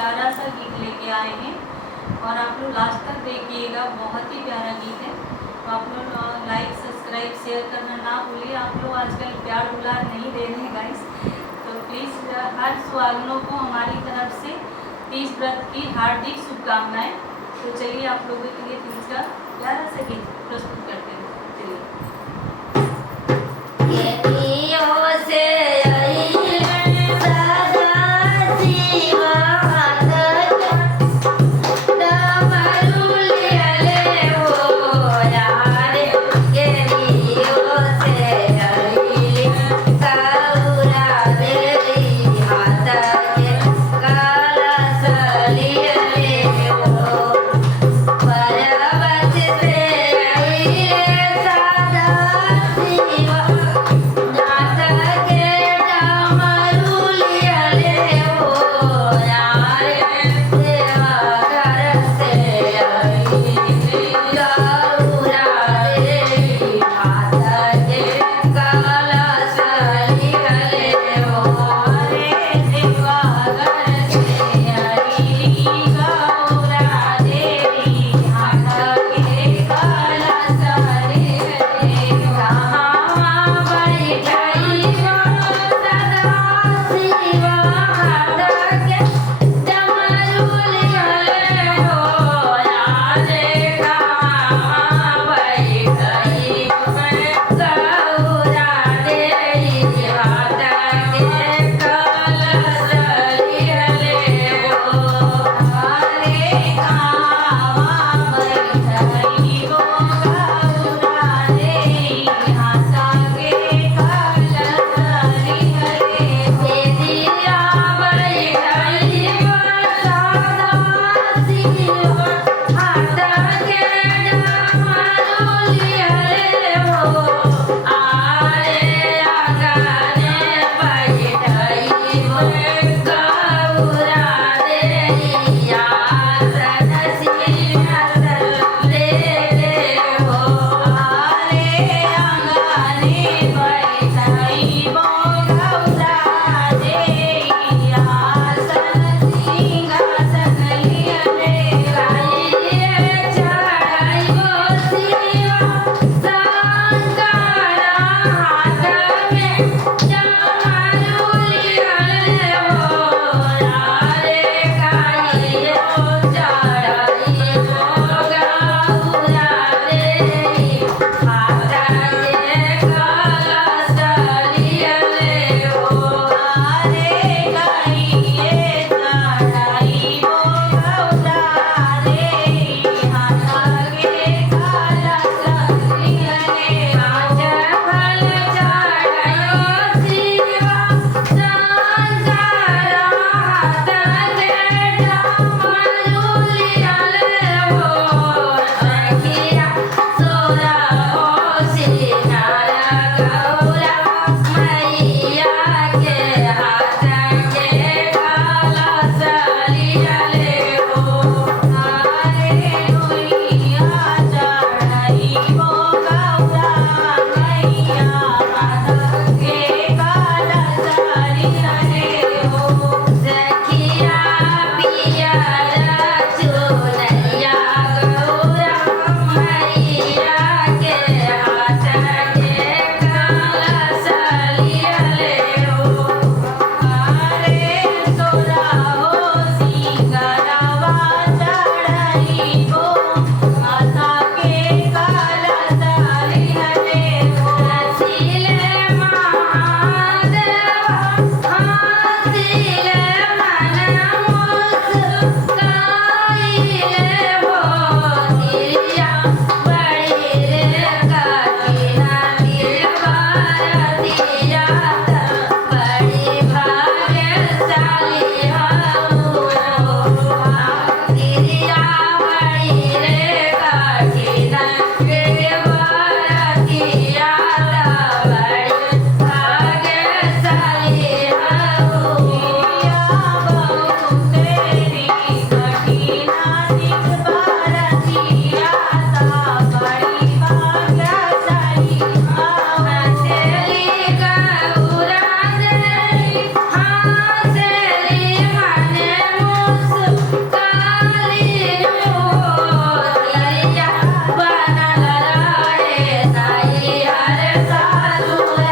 प्यारा सा गीत लेके आए हैं और आप लोग लास्ट तक देखिएगा, बहुत ही प्यारा गीत है। तो आप लोग लाइक सब्सक्राइब शेयर करना ना भूलिए। आप लोग आजकल प्यार दुलार नहीं दे रहे हैं गाइस, तो प्लीज़ हर सुहागनों को हमारी तरफ से तीज व्रत की हार्दिक शुभकामनाएं। तो चलिए आप लोगों के लिए तीज का प्यारा सा गीत प्रस्तुत करते हैं।